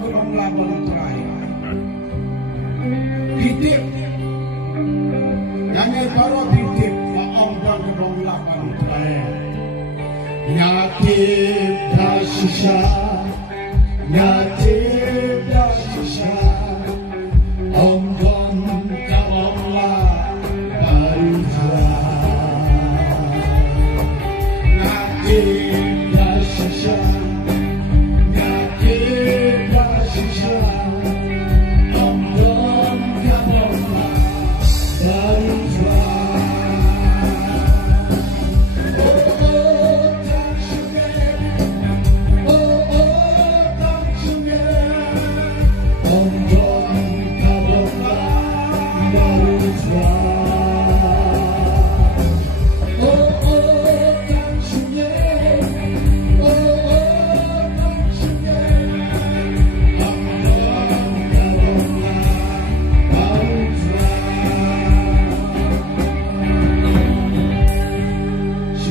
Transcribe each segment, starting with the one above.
gerong laban try. Bidip. Yang baru bidip maong gerong laban try. Nyatib dah sisa, nyatib dah sisa. Onggon kawalah baru nyatib dah sisa, nyatib dah sisa. Onggon kawalah baru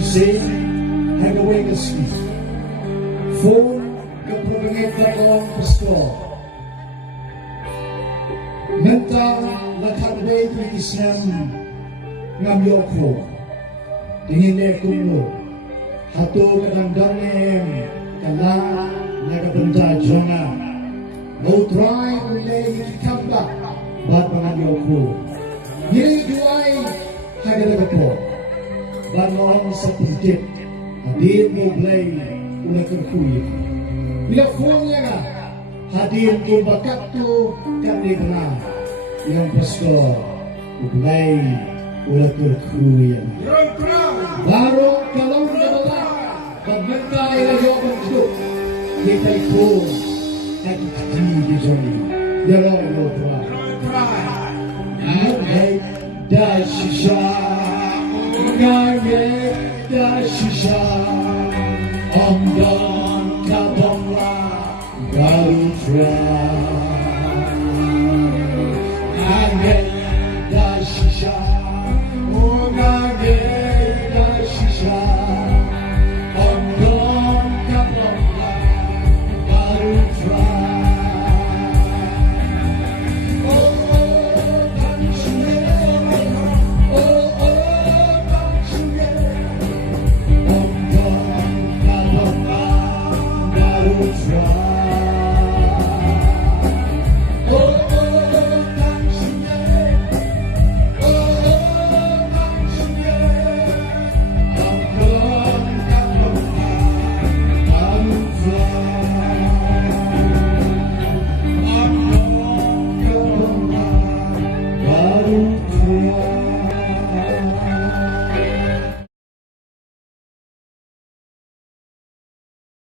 Say, hang away the sweet. Phone, yung pagkakit na kawang pasko. Mental, nakagaway ko isang ngamyoko. Tingin na kuno. Hato kadangdanem, kala nagabanda dyan. No try, ulay ikikamba. Ba't mga ngamyoko? Niliduay, hagalaga po. Banon sa pagkip, hadir mo blay ulang kerkuya. Bila phone niya nga, hadir mo bakat to kanina. Yang pasko, blay ulang kerkuya. Baru kalau nabala, pagmentay na yung ito, kita'y po, nagkakati di Johnny. Dalawang mo try. Ay, dahil siya. Ngayet dah sisa